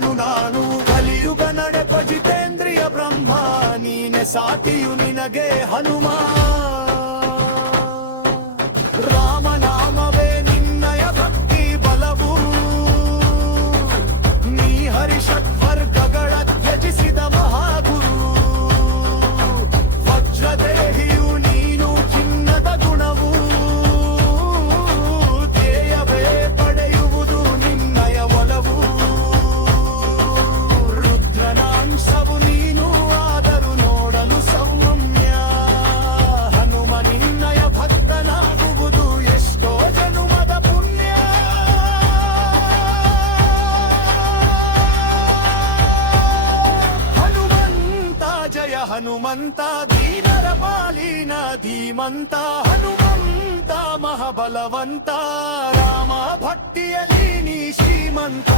ಭಕ್ತನು ನಾನು ಕಲಿಯುಗ ನಡೆಪ ಜಿತೇಂದ್ರಿಯ ಬ್ರಹ್ಮ ನೀನೆ ಸಾಟಿಯು ನಿನಗೆ ಹನುಮ ರಾಮನಾಮವೇ ನಿನ್ನಯ ಭಕ್ತಿ ಬಲವು ನೀ ಹರಿಷಡ್ವರ್ಗಗಳ ತ್ಯಜಿಸಿದ ಮಹಾಗುರು ವಜ್ರದೇಹಿಯು ನೀನು ಚಿನ್ನದ ಗುಣವು ಧ್ಯೇಯವೇ ಪಡೆಯುವುದು ನಿನ್ನಯ ಒಲವು ರುದ್ರನಾಂಶವು ನೀನು ಆದರೂ ನೋಡಲು ಸೌಮ್ಯ ಹನುಮ ನಿನ್ನಯ ಭಕ್ತನಾಗುವುದು ಎಷ್ಟೋ ಜನುಮದ ಪುಣ್ಯ ಹನುಮಂತ ಜಯ ಹನುಮಂತ ದೀನರ ಪಾಲಿನ ಧೀಮಂತ ಹನುಮಂತ ಮಹಾಬಲವಂತ ರಾಮ ಭಕ್ತಿಯಲ್ಲಿ ನೀ ಶ್ರೀಮಂತ